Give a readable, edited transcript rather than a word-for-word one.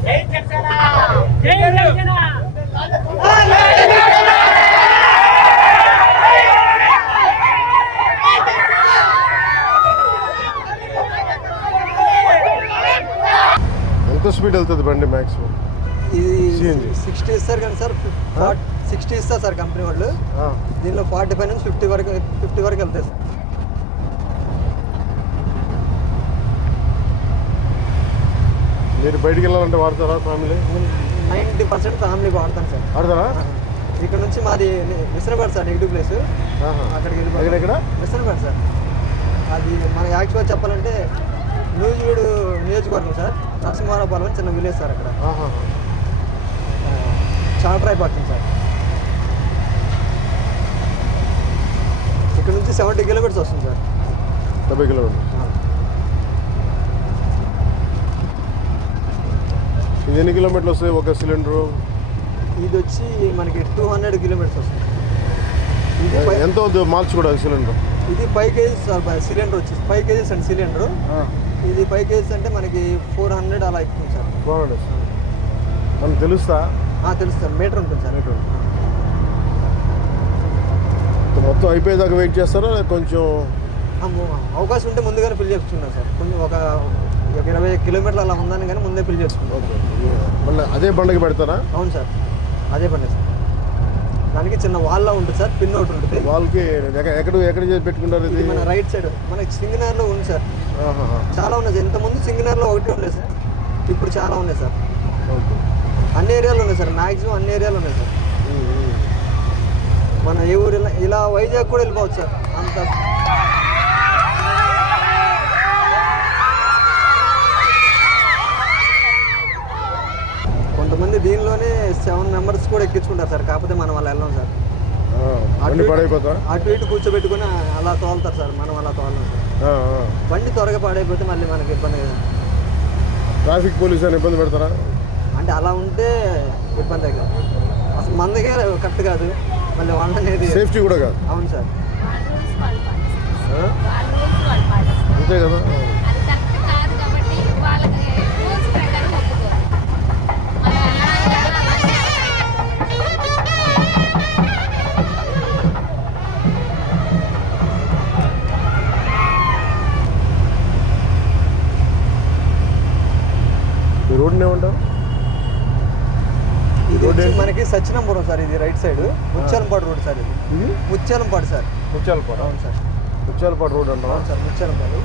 ఎంత స్పీడ్ వెళ్తుంది బండి మ్యాక్సిమం? ఇది 60 ఇస్తారు కానీ సార్, 60 ఇస్తారు సార్ కంపెనీ వాళ్ళు. దీనిలో 45 నుంచి 50 వరకు వెళ్తాయి సార్. మీరు బయటికి వెళ్ళాలంటే వాడతారా ఫ్యామిలీ? 90% ఫ్యామిలీకి వాడతాను సార్. వాడతారా? ఇక్కడ నుంచి మాది విసనపేట సార్, నెగిటివ్ ప్లేస్. అక్కడికి వెళ్ళి ఎక్కడ? విసనపేట సార్. అది మన యాక్చువల్గా చెప్పాలంటే నూజివీడు నియోజకవర్గం సార్. నరసింహారావుపాలెం అని చిన్న విలేజ్ సార్. అక్కడ చాట్రాయ్ పడుతుంది సార్. ఇక్కడ నుంచి 70 కిలోమీటర్స్ వస్తుంది సార్. 70 కిలోమీటర్స్. ఇది ఎన్ని కిలోమీటర్లు వస్తాయి ఒక సిలిండరు? ఇది వచ్చి మనకి 200 కిలోమీటర్స్ వస్తుంది. ఇది ఎంత అవుతుంది మార్చుకోవడానికి సిలిండర్? ఇది 5 కేజీస్ సార్. సిలిండర్ వచ్చేసి 5 కేజీస్ అండి సిలిండరు. ఇది 5 కేజీస్ అంటే మనకి 400 అలా ఎక్కుతుంది సార్. 400 మనకు తెలుస్తా? తెలుస్తుంది, మీటర్ ఉంటుంది సార్. మీటర్ మొత్తం అయిపోయేదాకా వెయిట్ చేస్తారా? కొంచెం అవకాశం ఉంటే ముందుగానే ఫిల్ చేసుకున్నాను సార్. కొంచెం ఒక 20 కిలోమీటర్లు అలా ఉందని కానీ ముందే ఫిల్ చేసుకున్నాను. మళ్ళీ అదే బండకి పెడతారా? అవును సార్, అదే బండి సార్. దానికి చిన్న వాల్లో ఉంటుంది సార్, పిన్ ఒకటి ఉంటుంది. వాళ్ళకి ఎక్కడ చేసి పెట్టుకుంటారు? ఇది మన రైట్ సైడ్ మనకి సింగనర్లో ఉంది సార్. చాలా ఉన్నాయి సార్. ఇంతకుముందు సింగనర్లో ఒకటి ఉన్నాయి సార్, ఇప్పుడు చాలా ఉన్నాయి సార్. అన్ని ఏరియాలు ఉన్నాయి సార్, మ్యాక్సిమం అన్ని ఏరియాలు ఉన్నాయి సార్. మన ఏ ఊరు ఇలా వైజాగ్ కూడా వెళ్ళిపోవచ్చు సార్. అంత కొంతమంది దీనిలోనే 7 మెంబర్స్ కూడా ఎక్కించుకుంటారు సార్. కాకపోతే మనం అలా వెళ్ళాం సార్. అటు ఇటు కూర్చోబెట్టుకుని అలా తోలుతారు సార్. మనం అలా తోలం సార్. బండి త్వరగా పాడైపోతే మళ్ళీ మనకి ఇబ్బంది కదా. ట్రాఫిక్ పోలీస్ అని ఇబ్బంది పెడతారా? అంటే అలా ఉంటే ఇబ్బంది కదా. అసలు మందకే కరెక్ట్ కాదు, మళ్ళీ వంట అనేది సేఫ్టీ కూడా కాదు. అవును సార్, అంతే కదా. రోడ్డు ఏమంటారు? ఇది మనకి సచ్చినంపురం సార్. ఇది right side Mutyalampadu road sir. ఇది ముత్యాలంపాడు సార్. ముత్యాలపాడు. అవును సార్, ముత్యాలపాడు రోడ్ అంటారా? అవును సార్, ముత్యాలంపాడు.